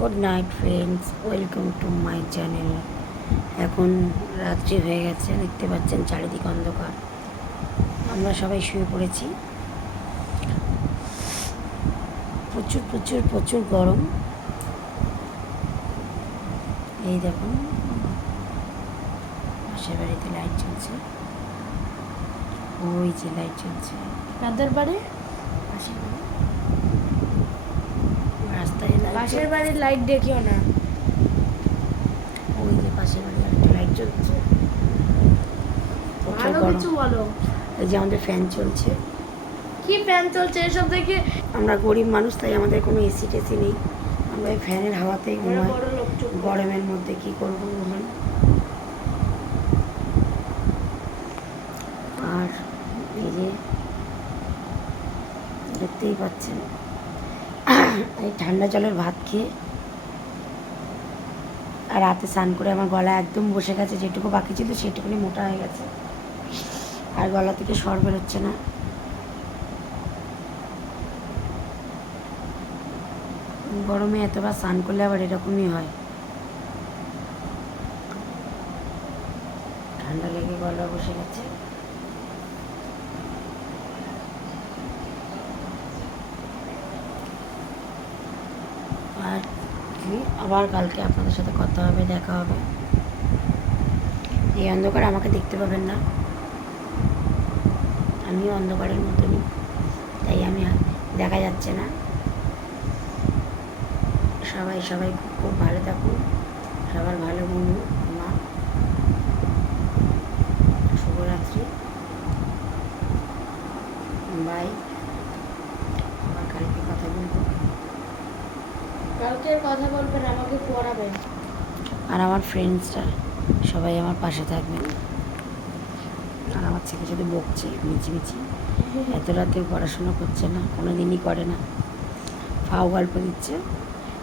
Good night friends, welcome to my channel. এখন রাত্রি হয়ে গেছে, দেখতে পাচ্ছেন চারিদিক অন্ধকার। আমরা সবাই শুয়ে পড়েছি। প্রচুর প্রচুর প্রচুর গরম। এই দেখুন, পাশের বাড়িতে লাইট জ্বলছে। ওই যে লাইট জ্বলছে, কাদের বাড়ি? পাশের বাড়ি, রাস্তায় পাশের বাড়ির লাইট দেখিও না। ওই যে পাশের বাড়ি একটা লাইট জ্বলছে। প্রচুর ভালো গরম। কিছু বলো। এই যে আমাদের ফ্যান চলছে। কি ফ্যান চলছে এসব দেখে? আমরা গরিব মানুষ, তাই আমাদের কোনো এসি টেসি নেই। আমরা এই ফ্যানের হাওয়াতেই ঘুমাই। বড় লোক চুপ করো। গরমের মধ্যে কি করবো বলুন? আর এই যে দেখতেই পাচ্ছেন, এই ঠান্ডা জলের ভাত খেয়ে আর রাতে স্নান করে আমার গলা একদম বসে গেছে। যেটুকু বাকি ছিল সেটুকুনি মোটা হয়ে গেছে, আর গলা থেকে স্বর বেরোচ্ছে না। গরমে এতবার স্নান করলে আবার এরকমই হয়, ঠান্ডা লেগে গলা বসে গেছে। আর কি, আবার কালকে আপনাদের সাথে কথা হবে, দেখা হবে। এই অন্ধকার আমাকে দেখতে পাবেন না, আমিও অন্ধকারের মতনই, তাই আমি দেখা যাচ্ছে না। সবাই সবাই খুব খুব ভালো থাকুন, সবার ভালো বন্ধু আমার। শুভরাত্রি, বাই। আবার কালকে কথা বলবো। কালকে কথা বলবেন, আমাকে পড়াবেন। আর আমার ফ্রেন্ডসরা সবাই আমার পাশে থাকবেন। আর আমার ছেলে শুধু বকছে মিছিমিছি, এত রাতেও পড়াশোনা করছে না, কোনো দিনই করে না, ফাও গল্প দিচ্ছে।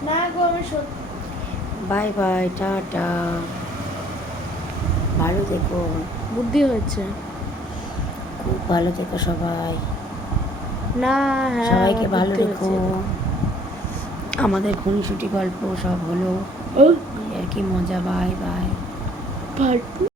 না গো, আমি সত্যি। বাই বাই, টাটা, ভালো থেকো, বুদ্ধি হয়েছে খুব ভালো থেকো সবাই। না। হ্যাঁ, সবাইকে আমার ভালো বুদ্ধি রেখো। হয়েছে। আমাদের খুনসুটি গল্প সব হলো, ও আর কি মজা। Bye bye. ফালতু।